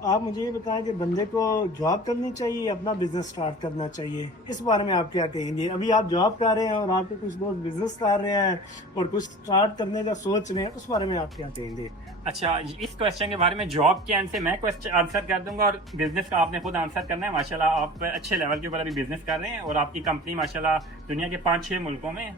आप मुझे ये बताएँ कि बंदे को जॉब करनी चाहिए या अपना बिज़नेस स्टार्ट करना चाहिए? इस बारे में आप क्या कहेंगे? अभी आप जॉब कर रहे हैं और आपके कुछ दोस्त बिज़नेस कर रहे हैं और कुछ स्टार्ट करने का सोच रहे हैं, उस बारे में आप क्या कहेंगे? अच्छा, इस क्वेश्चन के बारे में जॉब के एंड से मैं क्वेश्चन आंसर कर दूँगा और बिज़नेस का आपने खुद आंसर करना है। माशाल्लाह आप अच्छे लेवल के ऊपर अभी बिज़नेस कर रहे हैं और आपकी कंपनी माशाल्लाह दुनिया के 5-6 मुल्कों में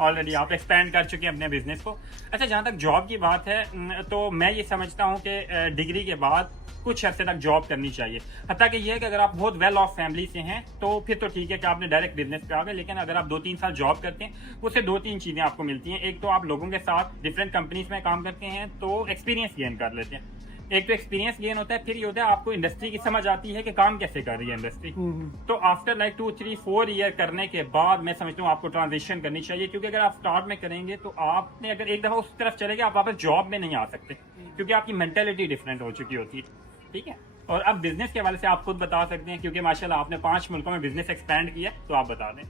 ऑलरेडी आप एक्सपैंड कर चुके हैं अपने बिज़नेस को। अच्छा, जहाँ तक जॉब की बात है तो मैं ये समझता हूँ कि डिग्री के बाद कुछ अरसे तक जॉब करनी चाहिए। हत्ता कि ये है कि अगर आप बहुत वेल ऑफ फैमिली से हैं, तो फिर तो ठीक है कि आपने डायरेक्ट बिज़नेस पे आ गए, लेकिन अगर आप 2-3 साल जॉब करते हैं, उससे 2-3 चीज़ें आपको मिलती हैं। एक तो आप लोगों के साथ डिफरेंट कंपनीज़ में काम करते हैं, तो एक्सपीरियंस गेन कर लेते हैं। एक तो एक्सपीरियंस गेन होता है, फिर ये होता है आपको इंडस्ट्री की समझ आती है कि काम कैसे कर रही है इंडस्ट्री। हुँ, हुँ। तो आफ्टर लाइक 2-3-4 ईयर करने के बाद मैं समझता हूँ आपको ट्रांजिशन करनी चाहिए, क्योंकि अगर आप स्टार्ट में करेंगे तो आपने अगर एक दफ़ा उस तरफ चले गए, आप वापस जॉब में नहीं आ सकते, क्योंकि आपकी मेंटालिटी डिफरेंट हो चुकी होती है। ठीक है? और अब बिज़नेस के हवाले से आप खुद बता सकते हैं, क्योंकि माशाल्लाह आपने 5 मुल्कों में बिज़नेस एक्सपैंड किया है, तो आप बता दें।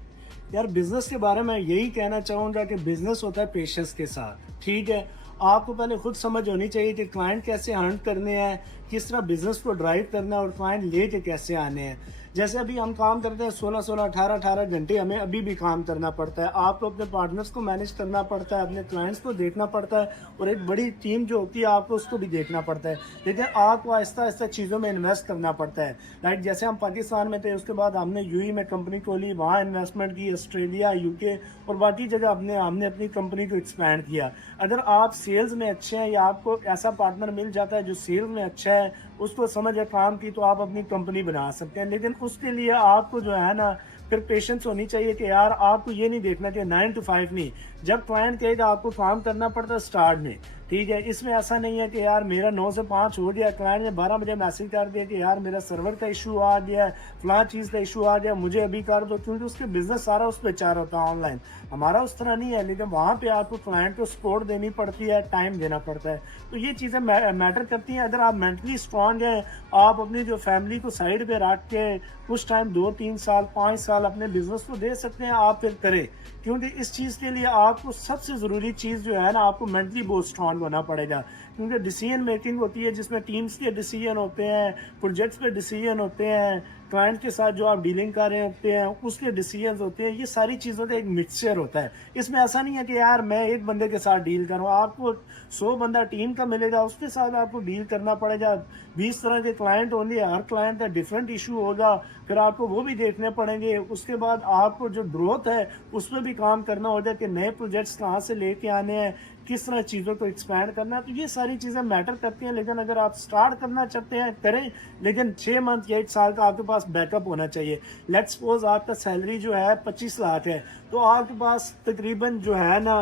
यार बिज़नेस के बारे में यही कहना चाहूँगा कि बिज़नेस होता है पेशेंस के साथ, ठीक है? आपको पहले खुद समझ होनी चाहिए कि क्लाइंट कैसे हंट करने हैं, किस तरह बिज़नेस को ड्राइव करना है और क्लाइंट लेके कैसे आने हैं। जैसे अभी हम काम करते हैं 16-16, 18-18 घंटे हमें अभी भी काम करना पड़ता है। आपको अपने पार्टनर्स को मैनेज करना पड़ता है, अपने क्लाइंट्स को देखना पड़ता है और एक बड़ी टीम जो होती है आपको उसको भी देखना पड़ता है। लेकिन आपको आहिस्ता-आहिस्ता चीज़ों में इन्वेस्ट करना पड़ता है। लाइक जैसे हम पाकिस्तान में थे, उसके बाद हमने यूएई में कंपनी खोली, वहाँ इन्वेस्टमेंट की, ऑस्ट्रेलिया, यूके और बाकी जगह हमने अपनी कंपनी को एक्सपैंड किया। अगर आप सेल्स में अच्छे हैं या आपको ऐसा पार्टनर मिल जाता है जो सेल्स में अच्छा है, उसको समझ है काम की, तो आप अपनी कंपनी बना सकते हैं। लेकिन उसके लिए आपको जो है ना फिर पेशेंस होनी चाहिए कि यार आपको ये नहीं देखना कि 9 टू 5 नहीं, जब क्लाइंट कहेगा आपको काम करना पड़ता है स्टार्ट में, ठीक है? इसमें ऐसा नहीं है कि यार मेरा 9 से 5 हो गया, क्लाइंट ने 12 बजे मैसेज कर दिया कि यार मेरा सर्वर का इशू आ गया है, फलां चीज़ का इशू आ गया, मुझे अभी कर दो, क्योंकि उसके बिजनेस सारा उस पर चार होता है ऑनलाइन। हमारा उस तरह नहीं है, लेकिन वहाँ पे आपको क्लाइंट को सपोर्ट देनी पड़ती है, टाइम देना पड़ता है। तो ये चीज़ें मैटर करती हैं। अगर आप मेंटली स्ट्रांग हैं, आप अपनी जो फैमिली को साइड पे रख के कुछ टाइम 2-3 साल, 5 साल अपने बिजनेस को दे सकते हैं, आप फिर करें। क्योंकि इस चीज़ के लिए आपको सबसे ज़रूरी चीज़ जो है ना, आपको मेंटली बहुत स्ट्रांग होना पड़ेगा। क्योंकि डिसीजन मेकिंग होती है जिसमें टीम्स के डिसीजन होते हैं, प्रोजेक्ट्स पे डिसीजन होते हैं, क्लाइंट के साथ जो आप डीलिंग कर रहे होते हैं उसके डिसीजंस होते हैं। ये सारी चीज़ों का एक मिक्सचर होता है। इसमें ऐसा नहीं है कि यार मैं एक बंदे के साथ डील करूँ, आपको 100 बंदा टीम का मिलेगा, उसके साथ आपको डील करना पड़ेगा। 20 तरह के क्लाइंट होंगे, हर क्लाइंट का डिफरेंट इशू होगा, फिर आपको वो भी देखने पड़ेंगे। उसके बाद आपको जो ग्रोथ है उस पर भी काम करना होगा कि नए प्रोजेक्ट्स कहाँ से लेके आने हैं, किस तरह चीज़ों को एक्सपैंड करना है। तो ये सारी चीज़ें मैटर करती हैं। लेकिन अगर आप स्टार्ट करना चाहते हैं करें, लेकिन 6 मंथ या 1 साल का आपके पास बैकअप होना चाहिए। लेट्स सपोज आपका सैलरी जो है 25 लाख है, तो आपके पास तकरीबन जो है ना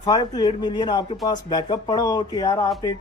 5 टू 8 मिलियन आपके पास बैकअप पड़ा हो कि यार आप एक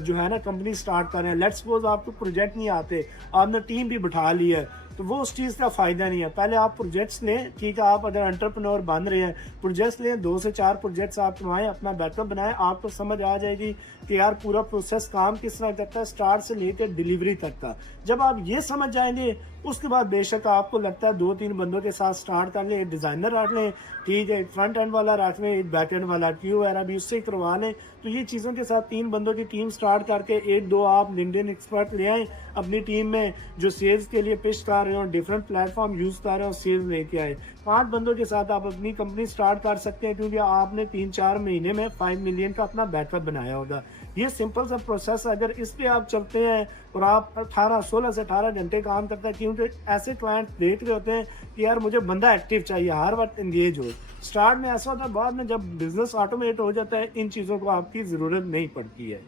जो है ना कंपनी स्टार्ट कर रहे हैं। लेट्स सपोज आपको प्रोजेक्ट नहीं आते, आपने टीम भी बिठा ली है, तो वो उस चीज़ का फ़ायदा नहीं है। पहले आप प्रोजेक्ट्स लें, ठीक है? आप अगर एंटरप्रेन्योर बन रहे हैं, प्रोजेक्ट्स लें, 2 से 4 प्रोजेक्ट्स आप बनाएं, अपना बैकअप बनाएं, आपको समझ आ जाएगी कि यार पूरा प्रोसेस काम किस तरह करता है, स्टार्ट से लेकर डिलीवरी तक का। जब आप ये समझ जाएंगे, उसके बाद बेशक आपको लगता है 2-3 बंदों के साथ स्टार्ट कर लें, एक डिज़ाइनर रख लें, ठीक है? एक फ्रंट एंड वाला रख लें, एक बैक एंड वाला, क्यू वगैरह भी उससे करवा लें। तो ये चीज़ों के साथ 3 बंदों की टीम स्टार्ट करके 1-2 आप लिंक्डइन एक्सपर्ट ले आएँ अपनी टीम में, जो सेल्स के लिए पिच कर रहे हो, डिफरेंट प्लेटफॉर्म यूज़ कर रहे हो, सेल्स लेके आए। 5 बंदों के साथ आप अपनी कंपनी स्टार्ट कर सकते हैं, क्योंकि आपने 3-4 महीने में 5 मिलियन का अपना बैकअप बनाया होगा। ये सिंपल सा प्रोसेस, अगर इस पे आप चलते हैं और आप 16 से 18 घंटे काम करते हैं, क्योंकि ऐसे क्लाइंट देख रहे होते हैं कि यार मुझे बंदा एक्टिव चाहिए, हर वक्त एंगेज हो। स्टार्ट में ऐसा होता है, बाद में जब बिजनेस ऑटोमेट हो जाता है, इन चीज़ों को आपकी ज़रूरत नहीं पड़ती है।